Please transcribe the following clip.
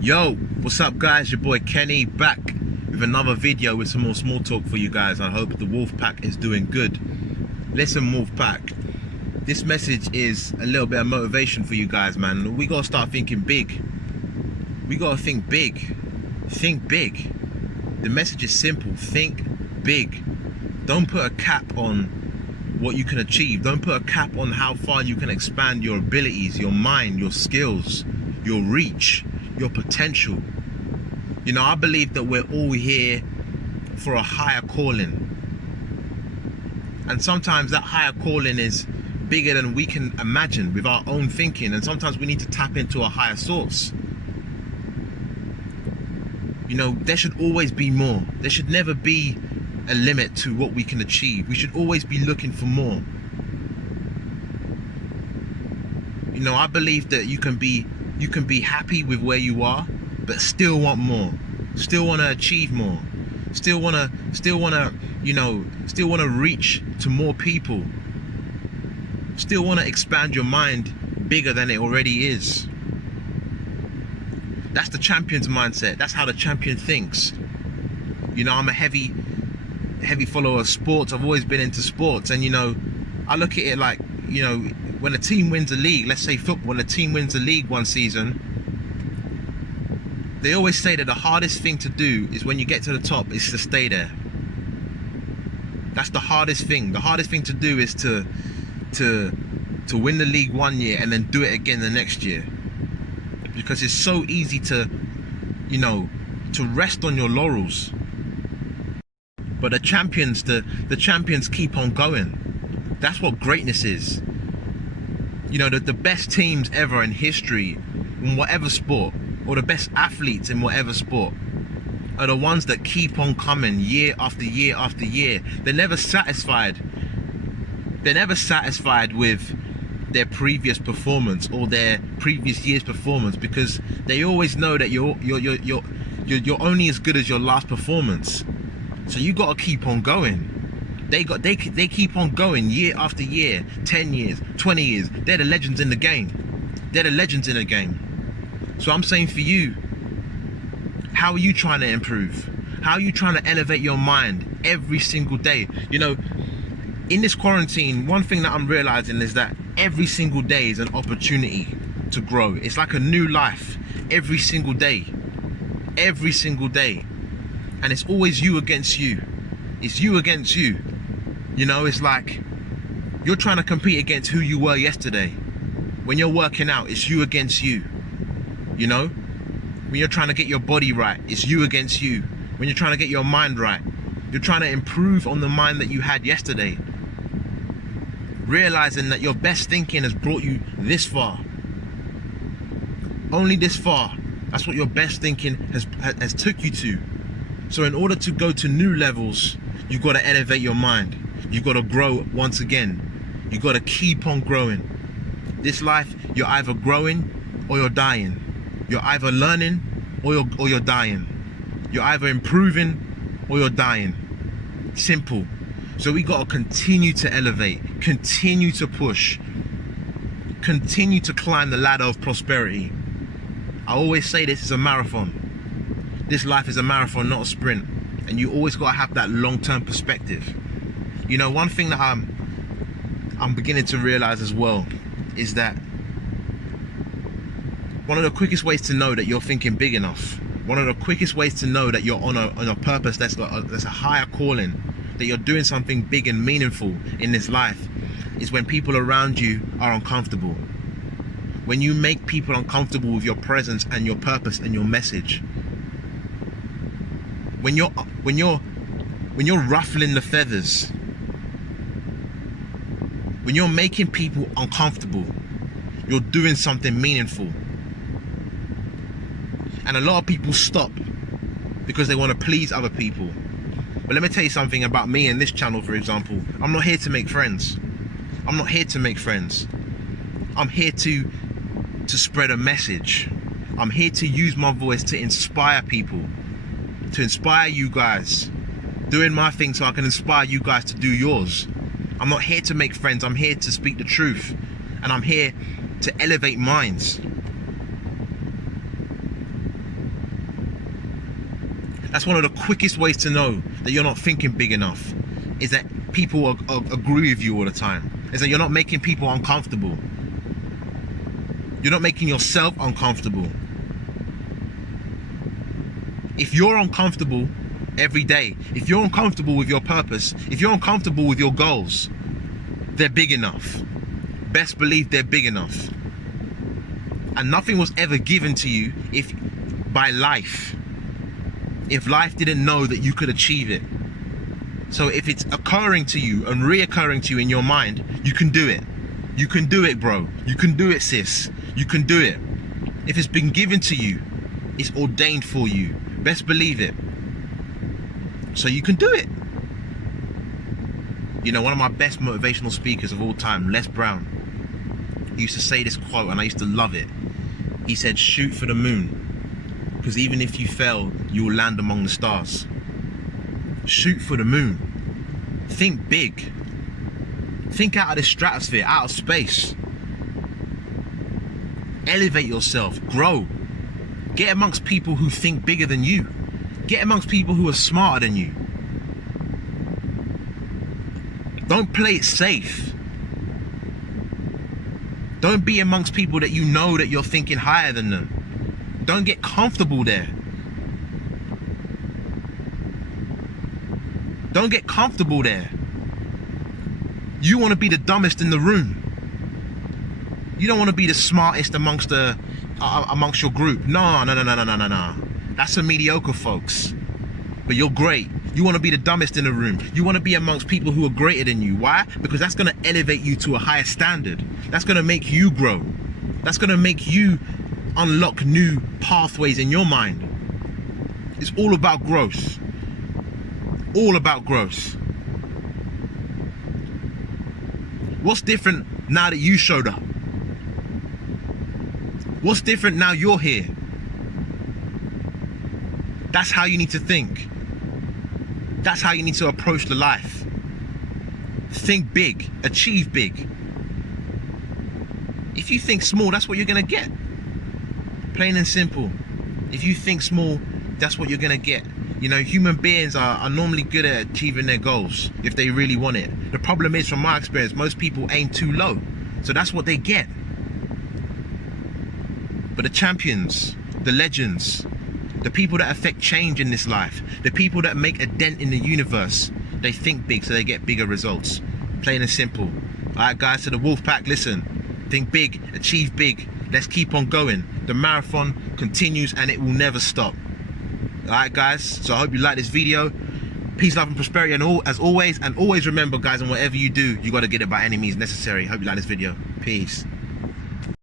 Yo, what's up guys? Your boy Kenny back with another video with some more small talk for you guys. I hope the Wolfpack is doing good. Listen, Wolfpack, this message is a little bit of motivation for you guys, man. We gotta start thinking big. We gotta think big. Think big. The message is simple. Think big. Don't put a cap on what you can achieve. Don't put a cap on how far you can expand your abilities, your mind, your skills, your reach, your potential. You know, I believe that we're all here for a higher calling. And sometimes that higher calling is bigger than we can imagine with our own thinking. And sometimes we need to tap into a higher source. You know, there should always be more. There should never be a limit to what we can achieve. We should always be looking for more. You know, I believe that you can be happy with where you are, but still want more. Still want to achieve more. Still want to, you know, still want to reach to more people. Still want to expand your mind bigger than it already is. That's the champion's mindset. That's how the champion thinks. You know, I'm a heavy follower of sports. I've always been into sports, and you know, I look at it like, you know, when a team wins a league, let's say football, when a team wins a league one season, they always say that the hardest thing to do is when you get to the top is to stay there. That's the hardest thing. The hardest thing to do is to win the league one year and then do it again the next year. Because it's so easy to, you know, to rest on your laurels. But the champions keep on going. That's what greatness is. You know, the best teams ever in history, in whatever sport, or the best athletes in whatever sport, are the ones that keep on coming year after year after year. They're never satisfied. They're never satisfied with their previous performance or their previous year's performance, because they always know that you're only as good as your last performance. So you got to keep on going. They keep on going year after year, 10 years, 20 years. They're the legends in the game. They're the legends in the game. So I'm saying for you, how are you trying to improve? How are you trying to elevate your mind every single day? You know, in this quarantine, one thing that I'm realizing is that every single day is an opportunity to grow. It's like a new life every single day. Every single day. And it's always you against you. It's you against you. You know, it's like you're trying to compete against who you were yesterday. When you're working out, it's you against you. You know, when you're trying to get your body right, it's you against you. When you're trying to get your mind right, you're trying to improve on the mind that you had yesterday. Realizing that your best thinking has brought you this far. Only this far. That's what your best thinking has took you to. So in order to go to new levels, you've got to elevate your mind. You've got to grow once again. You've got to keep on growing. This life, you're either growing or you're dying. You're either learning or you're dying. You're either improving or you're dying. Simple. So we got to continue to elevate, continue to push, continue to climb the ladder of prosperity. I always say this is a marathon. This life is a marathon, not a sprint. And you always got to have that long-term perspective. You know, one thing that I'm beginning to realize as well is that one of the quickest ways to know that you're thinking big enough, one of the quickest ways to know that you're on a purpose that's a higher calling, that you're doing something big and meaningful in this life, is when people around you are uncomfortable. When you make people uncomfortable with your presence and your purpose and your message. When you're ruffling the feathers, when you're making people uncomfortable, you're doing something meaningful. And a lot of people stop because they want to please other people. But let me tell you something about me and this channel, for example. I'm not here to make friends. I'm not here to make friends. I'm here to spread a message. I'm here to use my voice to inspire people, to inspire you guys, doing my thing so I can inspire you guys to do yours. I'm not here to make friends. I'm here to speak the truth, and I'm here to elevate minds. That's one of the quickest ways to know that you're not thinking big enough, is that people agree with you all the time. Is that you're not making people uncomfortable. You're not making yourself uncomfortable. If you're uncomfortable every day, if you're uncomfortable with your purpose, if you're uncomfortable with your goals, they're big enough. Best believe they're big enough. And nothing was ever given to you by life, if life didn't know that you could achieve it. So if it's occurring to you and reoccurring to you in your mind, you can do it. You can do it, bro. You can do it, sis. You can do it. If it's been given to you, it's ordained for you. Best believe it. So you can do it. You know, one of my best motivational speakers of all time, Les Brown, he used to say this quote, and I used to love it. He said, shoot for the moon, because even if you fail, you will land among the stars. Shoot for the moon. Think big. Think out of the stratosphere, out of space. Elevate yourself, grow. Get amongst people who think bigger than you. Get amongst people who are smarter than you. Don't play it safe. Don't be amongst people that you know that you're thinking higher than them. Don't get comfortable there. Don't get comfortable there. You want to be the dumbest in the room. You don't want to be the smartest amongst your group. No. That's for mediocre folks. But you're great. You want to be the dumbest in the room. You want to be amongst people who are greater than you. Why? Because that's going to elevate you to a higher standard. That's going to make you grow. That's going to make you unlock new pathways in your mind. It's all about growth. All about growth. What's different now that you showed up? What's different now you're here? That's how you need to think. That's how you need to approach the life. Think big, achieve big. If you think small, that's what you're gonna get. Plain and simple. If you think small, that's what you're gonna get. You know, human beings are normally good at achieving their goals if they really want it. The problem is, from my experience, most people aim too low. So that's what they get. But the champions, the legends, the people that affect change in this life, the people that make a dent in the universe, they think big so they get bigger results. Plain and simple. Alright guys, to the Wolf Pack, listen. Think big, achieve big. Let's keep on going. The marathon continues and it will never stop. Alright guys, so I hope you like this video. Peace, love and prosperity, and as always remember guys, and whatever you do, you got to get it by any means necessary. Hope you like this video. Peace.